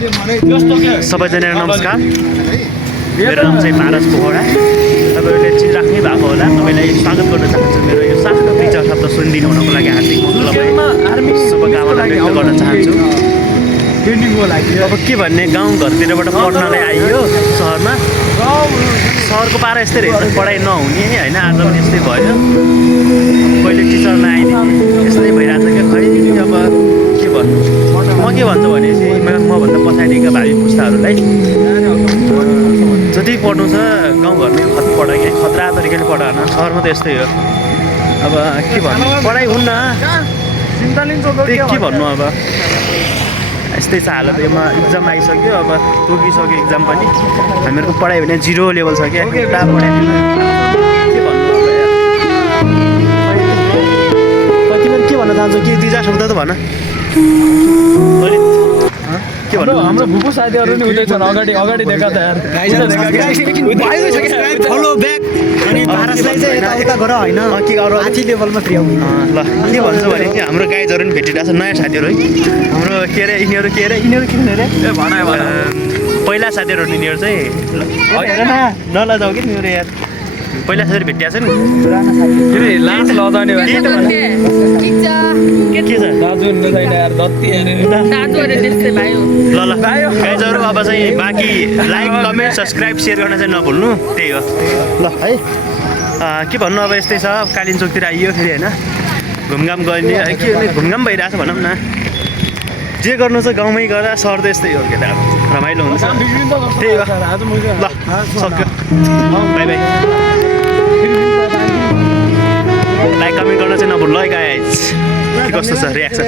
सबैजना नमस्कार, मेरो नाम चाहिँ पारस पोखरा। तपाईँहरूले चिराख्नै भएको होला। तपाईँलाई स्वागत गर्न चाहन्छु मेरो यो सानो विचार शब्द सुनिदिनु हुनको लागि हार्दिक शुभकामना व्यक्त गर्न चाहन्छु। अब के भन्ने, गाउँघरतिरबाट पढ्नलाई आइयो सहरमा, सहरको पारा यस्तै रहेछ, पढाइ नहुने होइन। आज पनि यस्तै भयो, कहिले टिचर नआइदिने यस्तै भइरहेछ क्या। खै अब के भन्नु, म के भन्छु भने चाहिँ मभन्दा पछाडिका भावी पुस्ताहरूलाई जति पढ्नु छ गाउँघरमै पढ क्या, खतरा तरिकाले पढ होइन। सहरमा त यस्तै हो। अब के भन्नु, पढाइ हुन्न, के भन्नु। अब यस्तै छ हालत। इक्जाम आइसक्यो, अब तोकिसक्यो इक्जाम पनि। हामीहरूको पढाइ भने 0 लेभल छ क्या, पुरा पढाइदिनु के भन्नु। अब तिमीहरू के भन्न चाहन्छौ? के 2-4 शब्द त भन। के भन्नु? हाम्रो भुपु साथीहरू नि उतै छन्, अगाडि देखा त यार। फलो ब्याक अनि पारसलाई चाहिँ यताउता गर होइन, के गर माथि लेभलमा पुर्याउनु। ल के भन्छु भने चाहिँ हाम्रो गाइजहरू पनि भेटिरहेको छ, नयाँ साथीहरू है। हाम्रो के अरे यिनीहरू के अरे पहिला साथीहरू यिनीहरू चाहिँ नलजाऊ कि तिनीहरू यार। पहिला साथीहरू भेटिएको छ नि, लास्ट लजाउने के छ दाजु छैन यार, जति ल गाइजहरू अब चाहिँ बाँकी लाइक कमेन्ट सब्सक्राइब सेयर गर्न चाहिँ नभुल्नु। त्यही हो ल है। के भन्नु, अब यस्तै छ। कालिम्पोङतिर आइयो फेरि होइन, घुमघाम गर्ने है, के घुमघाम भइरहेछ भनौँ न। जे गर्नु छ गाउँमै गर, सहर त यस्तै हो क्या, रमाइलो हुन्छ। त्यही हो ल, सक्यो, बाई बाई। लाइक कमेन्ट गर्न चाहिँ नभुल्नु है गाइज। के कस्तो छ रियाक्सन?